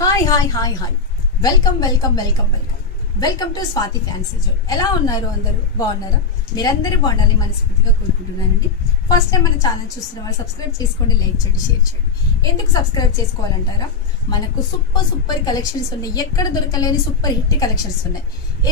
Hi hi hi hi welcome welcome welcome welcome welcome to Swathi fancy zone. ఎలా ఉన్నారు? అందరూ బాగున్నారా? మీరందరూ బాగుండాలి మనస్ఫూర్తిగా కోరుకుంటున్నానండి. ఫస్ట్ టైం మన ఛానల్ చూస్తున్న వాళ్ళు సబ్స్క్రైబ్ చేసుకోండి, లైక్ చేయండి, షేర్ చేయండి. ఎందుకు సబ్స్క్రైబ్ చేసుకోవాలంటారా? మనకు సూపర్ కలెక్షన్స్ ఉన్నాయి, ఎక్కడ దొరకలేని సూపర్ హిట్ కలెక్షన్స్ ఉన్నాయి.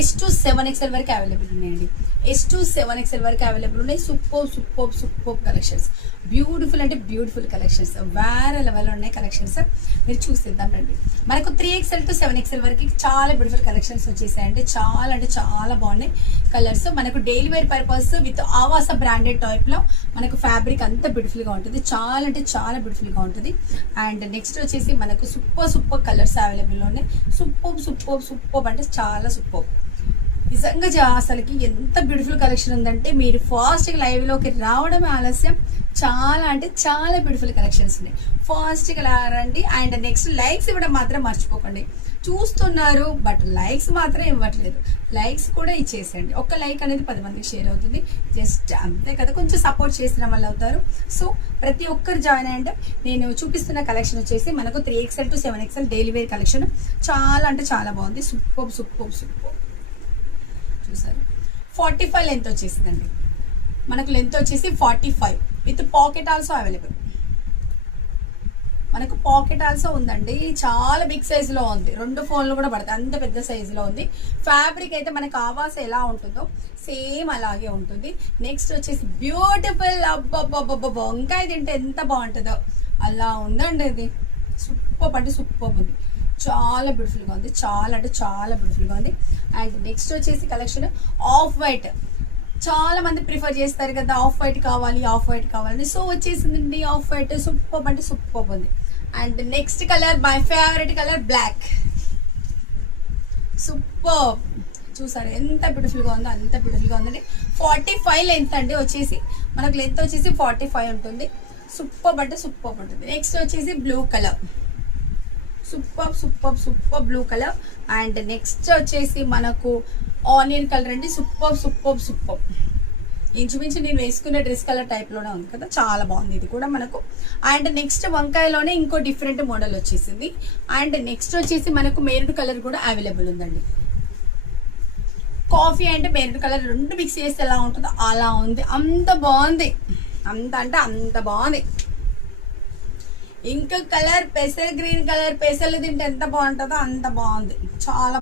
S2 7XL వరకు అవైలబుల్ ఉన్నాయండి. S2 7XL వరకు అవైలబుల్ ఉన్నాయి. సూపర్ కలెక్షన్స్, బ్యూటిఫుల్ అంటే బ్యూటిఫుల్ కలెక్షన్స్, వేరే లెవెల్ ఉన్నాయి కలెక్షన్స్. మీరు చూసేద్దాం రండి. మనకు 3XL to 7XL వరకు చాలా బ్యూటిఫుల్ కలెక్షన్స్ వచ్చేసాయండి. చాలా అంటే చాలా బాగున్నాయి కలర్స్. మనకు డైలీ వేర్ పర్పస్ విత్ ఆవాస బ్రాండెడ్ టైప్ లో మనకు ఫ్యాబ్రిక్ అంతా బ్యూటిఫుల్ గా ఉంటుంది. చాలా అంటే చాలా బ్యూటిఫుల్ గా ఉంటుంది. అండ్ నెక్స్ట్ వచ్చేసి మనకు సూపర్ కలర్స్ అవైలబుల్ ఉన్నాయి. సూపర్ అంటే చాలా సూపర్. నిజంగా అసలుకి ఎంత బ్యూటిఫుల్ కలెక్షన్ ఉందంటే మీరు ఫాస్ట్ లైవ్ లోకి రావడమే ఆలస్యం. చాలా అంటే చాలా బ్యూటిఫుల్ కలెక్షన్స్ ఉన్నాయి. ఫాస్ట్ గా రండి. అండ్ నెక్స్ట్ లైక్స్ ఇవ్వడం మాత్రం మర్చిపోకండి. చూస్తున్నారు బట్ లైక్స్ మాత్రం ఇవ్వట్లేదు. లైక్స్ కూడా ఇచ్చేసేయండి. ఒక్క లైక్ అనేది 10 మందికి షేర్ అవుతుంది. జస్ట్ అంతే కదా, కొంచెం సపోర్ట్ చేసిన వాళ్ళు అవుతారు. సో ప్రతి ఒక్కరు జాయిన్ అయ్యండి. నేను చూపిస్తున్న కలెక్షన్ వచ్చేసి మనకు 3XL to 7XL daily wear collection. చాలా అంటే చాలా బాగుంది. సూపర్ చూసారు. 45 లెంత్ వచ్చేసిందండి. మనకు లెంత్ వచ్చేసి 45 విత్ పాకెట్ ఆల్సో అవైలబుల్. మనకు పాకెట్ ఆల్సో ఉందండి. చాలా బిగ్ సైజ్ లో ఉంది. 2 ఫోన్లు కూడా పడతాయి, అంత పెద్ద సైజ్ లో ఉంది. ఫ్యాబ్రిక్ అయితే మనకు ఆవాస ఎలా ఉంటుందో సేమ్ అలాగే ఉంటుంది. నెక్స్ట్ వచ్చేసి బ్యూటిఫుల్, అబ్బబ్బబ్బబ్బ వంకాయ తింటే ఎంత బాగుంటుందో అలా ఉందండి. ఇది సూపర్ అంటే సూపర్ ఉంది. చాలా బ్యూటిఫుల్ గా ఉంది. చాలా అంటే చాలా బ్యూటిఫుల్ గా ఉంది. అండ్ నెక్స్ట్ వచ్చేసి కలెక్షన్ ఆఫ్ వైట్. చాలా మంది ప్రిఫర్ చేస్తారు కదా, ఆఫ్ వైట్ కావాలని. సో వచ్చేసిందండి ఆఫ్ వైట్. సూపర్ అంటే సూపర్ ఉంది. And next colour my favourite colour black. Super. చూసారు ఎంత బ్యూటిఫుల్ గా ఉందో, అంత బ్యూటిఫుల్ గా ఉందండి. 45 లెంత్ అండి. వచ్చేసి మనకు లెంత్ వచ్చేసి 45 ఉంటుంది. సూపర్ అంటే సూపర్ ఉంటుంది. నెక్స్ట్ వచ్చేసి blue colour. Super blue colour. And next వచ్చేసి మనకు ఆనియన్ కలర్ అండి. సూపర్ ఇంచుమించు నేను వేసుకునే డ్రెస్ కలర్ టైప్ లోనే ఉంది కదా, చాలా బాగుంది ఇది కూడా మనకు. అండ్ నెక్స్ట్ వంకాయలోనే ఇంకో డిఫరెంట్ మోడల్ వచ్చేసింది. అండ్ నెక్స్ట్ వచ్చేసి మనకు మెరూన్ కలర్ కూడా అవైలబుల్ ఉందండి. కాఫీ అండ్ మెరూన్ కలర్ రెండు మిక్స్ చేస్తే ఎలా ఉంటుందో అలా ఉంది. అంత బాగుంది, అంత బాగుంది. ఇంకా కలర్ పెసల్ గ్రీన్ కలర్, పెసలు తింటే ఎంత బాగుంటుందో అంత బాగుంది. చాలా